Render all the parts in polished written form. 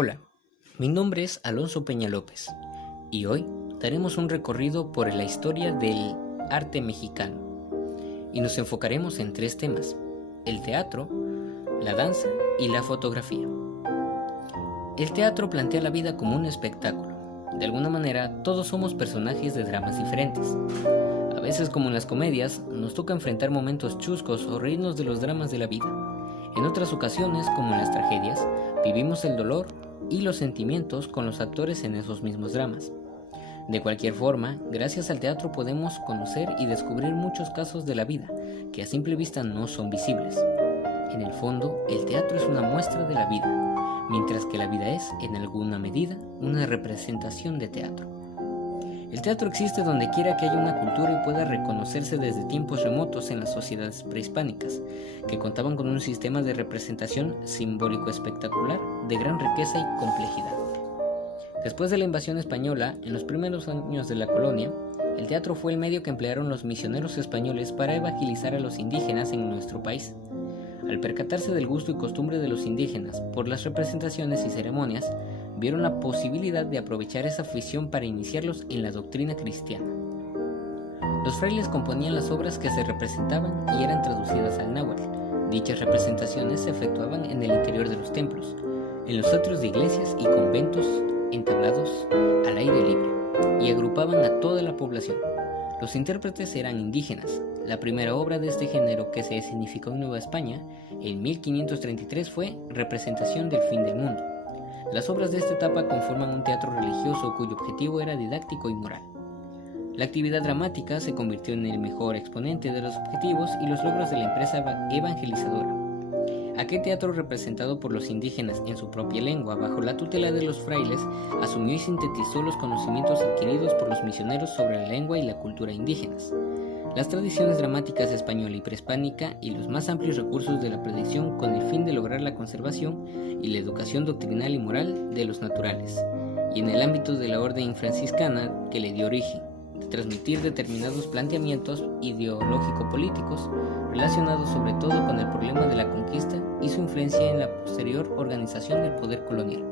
Hola, mi nombre es Alonso Peña López y hoy daremos un recorrido por la historia del arte mexicano y nos enfocaremos en tres temas: el teatro, la danza y la fotografía. El teatro plantea la vida como un espectáculo. De alguna manera, todos somos personajes de dramas diferentes. A veces, como en las comedias, nos toca enfrentar momentos chuscos o reírnos de los dramas de la vida. En otras ocasiones, como en las tragedias, vivimos el dolor y los sentimientos con los actores en esos mismos dramas. De cualquier forma, gracias al teatro podemos conocer y descubrir muchos casos de la vida que a simple vista no son visibles. En el fondo, el teatro es una muestra de la vida, mientras que la vida es, en alguna medida, una representación de teatro. El teatro existe donde quiera que haya una cultura y pueda reconocerse desde tiempos remotos en las sociedades prehispánicas, que contaban con un sistema de representación simbólico espectacular de gran riqueza y complejidad. Después de la invasión española, en los primeros años de la colonia, el teatro fue el medio que emplearon los misioneros españoles para evangelizar a los indígenas en nuestro país. Al percatarse del gusto y costumbre de los indígenas por las representaciones y ceremonias, vieron la posibilidad de aprovechar esa afición para iniciarlos en la doctrina cristiana. Los frailes componían las obras que se representaban y eran traducidas al náhuatl. Dichas representaciones se efectuaban en el interior de los templos, en los atrios de iglesias y conventos entablados al aire libre, y agrupaban a toda la población. Los intérpretes eran indígenas. La primera obra de este género que se escenificó en Nueva España en 1533 fue Representación del fin del mundo. Las obras de esta etapa conforman un teatro religioso cuyo objetivo era didáctico y moral. La actividad dramática se convirtió en el mejor exponente de los objetivos y los logros de la empresa evangelizadora. Aquel teatro representado por los indígenas en su propia lengua bajo la tutela de los frailes asumió y sintetizó los conocimientos adquiridos por los misioneros sobre la lengua y la cultura indígenas, las tradiciones dramáticas española y prehispánica y los más amplios recursos de la predicción con el fin de lograr la conservación y la educación doctrinal y moral de los naturales, y en el ámbito de la orden franciscana que le dio origen, de transmitir determinados planteamientos ideológico-políticos relacionados sobre todo con el problema de la conquista y su influencia en la posterior organización del poder colonial.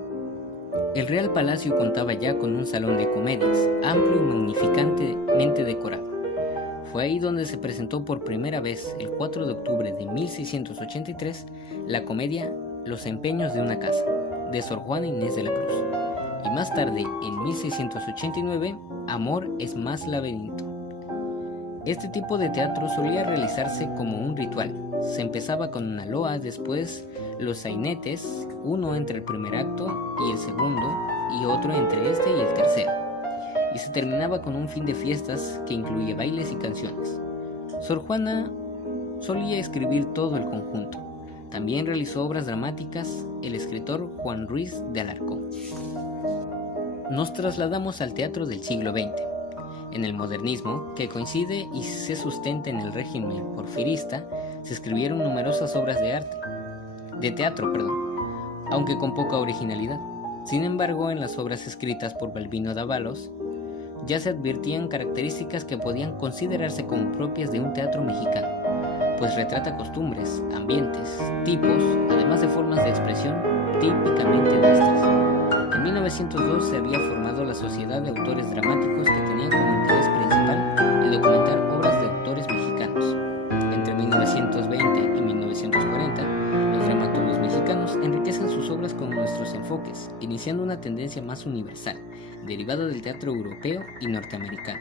El Real Palacio contaba ya con un salón de comedias, amplio y magnificantemente decorado. Fue ahí donde se presentó por primera vez, el 4 de octubre de 1683, la comedia Los empeños de una casa, de Sor Juana Inés de la Cruz, y más tarde, en 1689, Amor es más laberinto. Este tipo de teatro solía realizarse como un ritual. Se empezaba con una loa, después los sainetes, uno entre el primer acto y el segundo, y otro entre este y el tercero, y se terminaba con un fin de fiestas que incluía bailes y canciones. Sor Juana solía escribir todo el conjunto. También realizó obras dramáticas el escritor Juan Ruiz de Alarcón. Nos trasladamos al teatro del siglo XX. En el modernismo, que coincide y se sustenta en el régimen porfirista, se escribieron numerosas obras de teatro, aunque con poca originalidad. Sin embargo, en las obras escritas por Balbino Dávalos, ya se advertían características que podían considerarse como propias de un teatro mexicano, pues retrata costumbres, ambientes, tipos, además de formas de expresión típicamente nuestras. En 1902 se había formado la Sociedad de Autores Dramáticos, que tenía como interés principal el documentar obras de autores mexicanos. Entre 1920 y 1940, los dramaturgos mexicanos enriquecen sus obras con nuestros enfoques, iniciando una tendencia más universal, derivada del teatro europeo y norteamericano.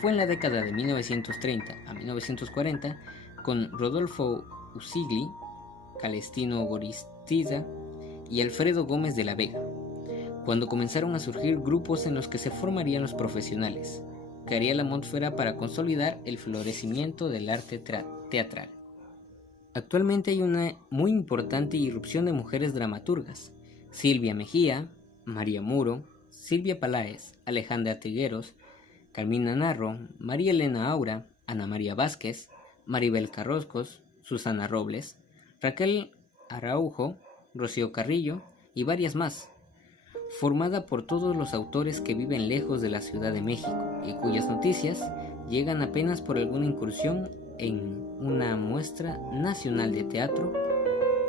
Fue en la década de 1930 a 1940, con Rodolfo Usigli, Celestino Goristiza y Alfredo Gómez de la Vega, cuando comenzaron a surgir grupos en los que se formarían los profesionales, que haría la atmósfera para consolidar el florecimiento del arte teatral. Actualmente hay una muy importante irrupción de mujeres dramaturgas: Silvia Mejía, María Muro, Silvia Paláez, Alejandra Trigueros, Carmina Narro, María Elena Aura, Ana María Vázquez, Maribel Carrascos, Susana Robles, Raquel Araujo, Rocío Carrillo y varias más, formada por todos los autores que viven lejos de la Ciudad de México y cuyas noticias llegan apenas por alguna incursión en una muestra nacional de teatro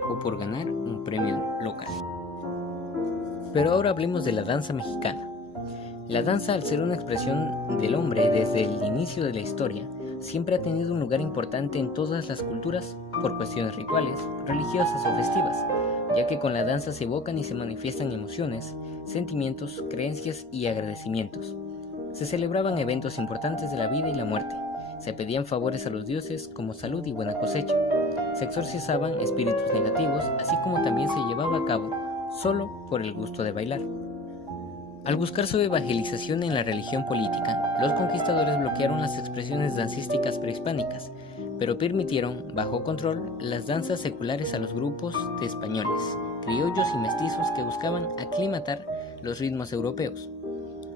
o por ganar un premio local. Pero ahora hablemos de la danza mexicana. La danza, al ser una expresión del hombre desde el inicio de la historia, siempre ha tenido un lugar importante en todas las culturas por cuestiones rituales, religiosas o festivas, ya que con la danza se evocan y se manifiestan emociones, sentimientos, creencias y agradecimientos. Se celebraban eventos importantes de la vida y la muerte, se pedían favores a los dioses como salud y buena cosecha, se exorcizaban espíritus negativos, así como también se llevaba a cabo solo por el gusto de bailar. Al buscar su evangelización en la religión política, los conquistadores bloquearon las expresiones dancísticas prehispánicas, pero permitieron, bajo control, las danzas seculares a los grupos de españoles, criollos y mestizos que buscaban aclimatar los ritmos europeos.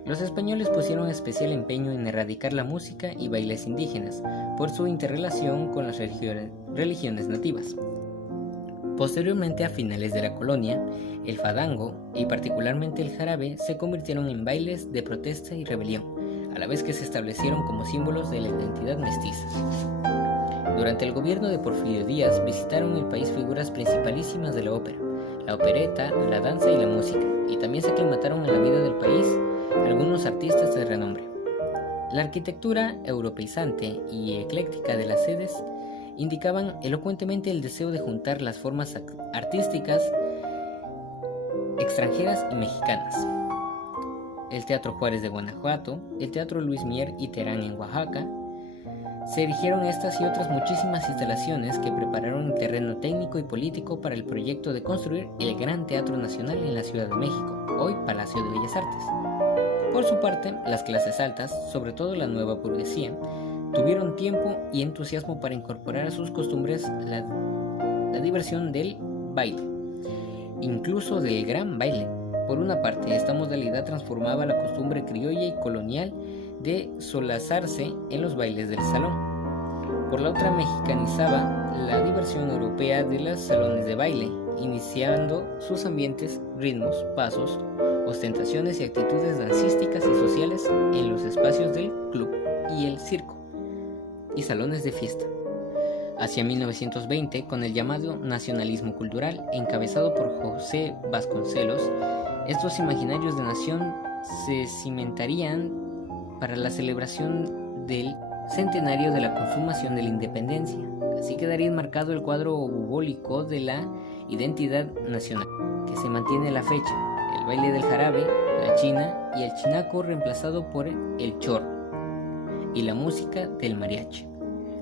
Los españoles pusieron especial empeño en erradicar la música y bailes indígenas por su interrelación con las religiones nativas. Posteriormente, a finales de la colonia, el fandango y particularmente el jarabe se convirtieron en bailes de protesta y rebelión, a la vez que se establecieron como símbolos de la identidad mestiza. Durante el gobierno de Porfirio Díaz visitaron el país figuras principalísimas de la ópera, la opereta, la danza y la música, y también se aclimataron a la vida del país algunos artistas de renombre. La arquitectura europeizante y ecléctica de las sedes indicaban elocuentemente el deseo de juntar las formas artísticas extranjeras y mexicanas. El Teatro Juárez de Guanajuato, el Teatro Luis Mier y Terán en Oaxaca. Se erigieron estas y otras muchísimas instalaciones que prepararon el terreno técnico y político para el proyecto de construir el Gran Teatro Nacional en la Ciudad de México, hoy Palacio de Bellas Artes. Por su parte, las clases altas, sobre todo la nueva burguesía, tuvieron tiempo y entusiasmo para incorporar a sus costumbres la diversión del baile, incluso del gran baile. Por una parte, esta modalidad transformaba la costumbre criolla y colonial de solazarse en los bailes del salón. Por la otra, mexicanizaba la diversión europea de los salones de baile, iniciando sus ambientes, ritmos, pasos, ostentaciones y actitudes dancísticas y sociales en los espacios del club y el circo y salones de fiesta. Hacia 1920, con el llamado nacionalismo cultural, encabezado por José Vasconcelos, estos imaginarios de nación se cimentarían para la celebración del centenario de la consumación de la independencia. Así quedaría enmarcado el cuadro bubólico de la identidad nacional, que se mantiene a la fecha: el baile del jarabe, la china y el chinaco reemplazado por el chorro, y la música del mariachi.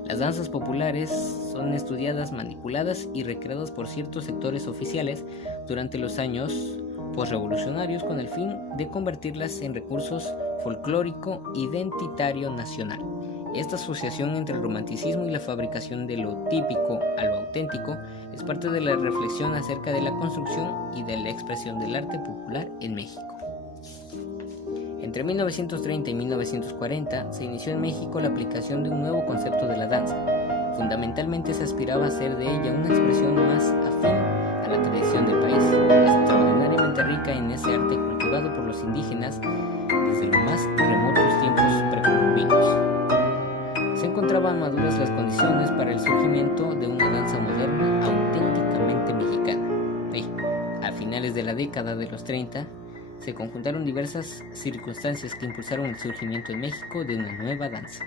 Las danzas populares son estudiadas, manipuladas y recreadas por ciertos sectores oficiales durante los años posrevolucionarios con el fin de convertirlas en recursos folclórico identitario nacional. Esta asociación entre el romanticismo y la fabricación de lo típico a lo auténtico es parte de la reflexión acerca de la construcción y de la expresión del arte popular en México. Entre 1930 y 1940 se inició en México la aplicación de un nuevo concepto de la danza. Fundamentalmente se aspiraba a hacer de ella una expresión más afín a la tradición del país, extraordinariamente rica en ese arte cultivado por los indígenas desde los más remotos tiempos precolombinos. Se encontraban maduras las condiciones para el surgimiento de una danza moderna auténticamente mexicana. A finales de la década de los 30, se conjuntaron diversas circunstancias que impulsaron el surgimiento en México de una nueva danza.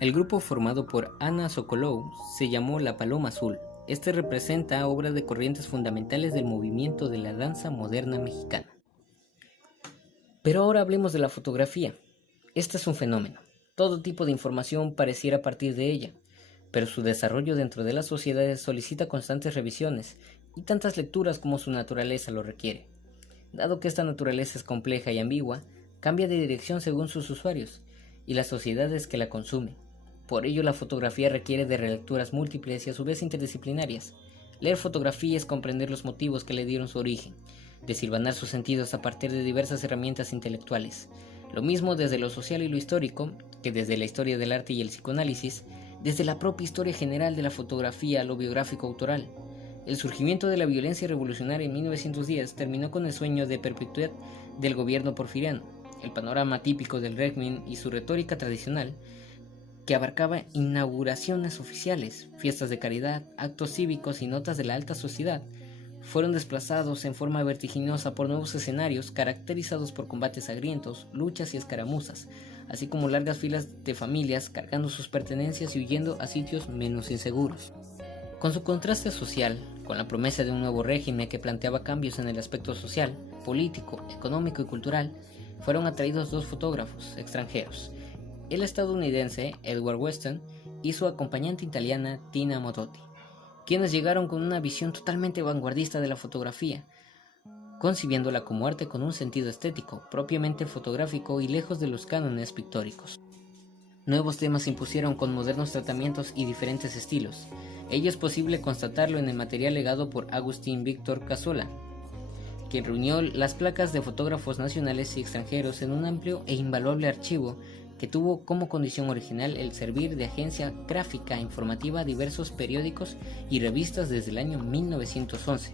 El grupo formado por Ana Sokolow se llamó La Paloma Azul. Este representa obras de corrientes fundamentales del movimiento de la danza moderna mexicana. Pero ahora hablemos de la fotografía. Este es un fenómeno. Todo tipo de información pareciera partir de ella, pero su desarrollo dentro de las sociedades solicita constantes revisiones y tantas lecturas como su naturaleza lo requiere. Dado que esta naturaleza es compleja y ambigua, cambia de dirección según sus usuarios y las sociedades que la consumen. Por ello, la fotografía requiere de relecturas múltiples y a su vez interdisciplinarias. Leer fotografía es comprender los motivos que le dieron su origen, desilvanar sus sentidos a partir de diversas herramientas intelectuales. Lo mismo desde lo social y lo histórico, que desde la historia del arte y el psicoanálisis, desde la propia historia general de la fotografía a lo biográfico autoral. El surgimiento de la violencia revolucionaria en 1910 terminó con el sueño de perpetuidad del gobierno porfiriano, el panorama típico del régimen y su retórica tradicional, que abarcaba inauguraciones oficiales, fiestas de caridad, actos cívicos y notas de la alta sociedad, fueron desplazados en forma vertiginosa por nuevos escenarios caracterizados por combates sangrientos, luchas y escaramuzas, así como largas filas de familias cargando sus pertenencias y huyendo a sitios menos inseguros. Con su contraste social, con la promesa de un nuevo régimen que planteaba cambios en el aspecto social, político, económico y cultural, fueron atraídos dos fotógrafos extranjeros, el estadounidense Edward Weston y su acompañante italiana Tina Modotti, quienes llegaron con una visión totalmente vanguardista de la fotografía, concibiéndola como arte con un sentido estético, propiamente fotográfico y lejos de los cánones pictóricos. Nuevos temas se impusieron con modernos tratamientos y diferentes estilos. Ello es posible constatarlo en el material legado por Agustín Víctor Cazzola, quien reunió las placas de fotógrafos nacionales y extranjeros en un amplio e invaluable archivo que tuvo como condición original el servir de agencia gráfica informativa a diversos periódicos y revistas desde el año 1911.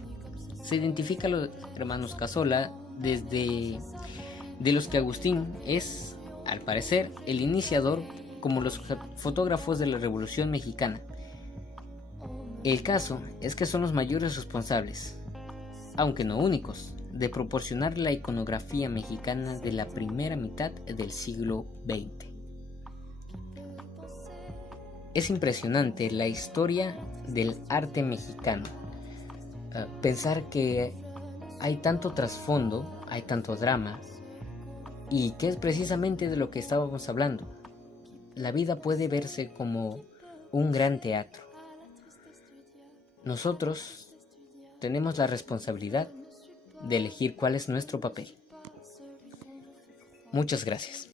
Se identifica a los hermanos Cazzola de los que Agustín es, al parecer, el iniciador como los fotógrafos de la Revolución Mexicana. El caso es que son los mayores responsables, aunque no únicos, de proporcionar la iconografía mexicana de la primera mitad del siglo XX. Es impresionante la historia del arte mexicano. Pensar que hay tanto trasfondo, hay tanto drama, y que es precisamente de lo que estábamos hablando. La vida puede verse como un gran teatro. Nosotros tenemos la responsabilidad de elegir cuál es nuestro papel. Muchas gracias.